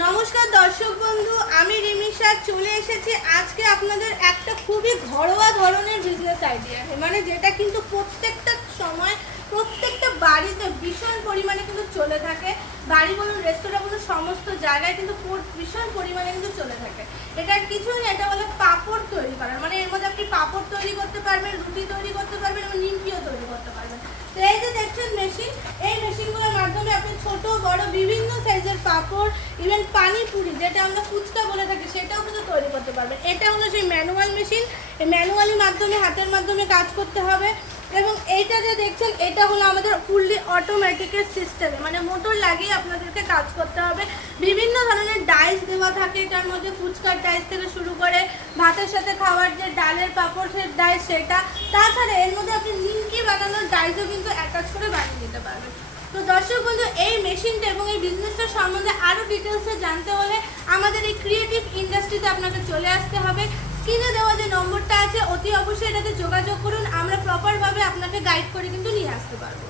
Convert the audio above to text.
নমস্কার দর্শক বন্ধু, আমি রিমিশা চলে এসেছি আজকে আপনাদের একটা খুবই ঘরোয়া ধরনের বিজনেস আইডিয়া, মানে যেটা কিন্তু প্রত্যেকটা সময় প্রত্যেকটা বাড়িতে ভীষণ পরিমাণে কিন্তু চলে থাকে। বাড়ি বলুন, রেস্তোরাঁ বলুন, সমস্ত জায়গায় কিন্তু ভীষণ পরিমাণে কিন্তু চলে থাকে। এটার কিছুই না, এটা হলো পাঁপড় তৈরি করার। মানে এর মধ্যে আপনি পাঁপড় তৈরি করতে পারবেন, রুটি তৈরি করতে পারবেন এবং নিমকিও তৈরি করতে পারবেন। তো এই যে দেখছেন মেশিন, এই মেশিনগুলোর মাধ্যমে আপনি ছোট বড় বিভিন্ন সাইজের পাঁপড়, ইভেন পানিপুরি যেটা আমরা ফুচকা বলে থাকি সেটাও কিন্তু তৈরি করতে পারবেন। এটা হলো সেই ম্যানুয়াল মেশিন। এই ম্যানুয়ালি মাধ্যমে, হাতের মাধ্যমে কাজ করতে হবে। এবং এইটা যে দেখছেন, এটা হলো আমাদের ফুললি অটোমেটিকের সিস্টেমে, মানে মোটর লাগিয়ে আপনাদেরকে কাজ করতে হবে। বিভিন্ন ধরনের ডাইস দেওয়া থাকে এটার মধ্যে, ফুচকার ডাইস থেকে শুরু করে ভাতের সাথে খাওয়ার যে ডালের পাঁপড়ের ডাইস সেটা, তাছাড়া এর মধ্যে আপনি নিমকি বানানোর ডাইসও কিন্তু অ্যাটাচ করে বানিয়ে দিতে পারবেন। তো দর্শক বন্ধু, এই মেশিনটা এবং এই বিজনেসটার সম্বন্ধে আরও ডিটেলসে জানতে হলে আমাদের এই ক্রিয়েটিভ ইন্ডাস্ট্রিতে আপনাকে চলে আসতে হবে। স্ক্রিনে দেওয়া যে নম্বরটা আছে অতি অবশ্যই এটাতে যোগাযোগ করুন, আমরা প্রপারভাবে আপনাকে গাইড করে কিন্তু নিয়ে আসতে পারবো।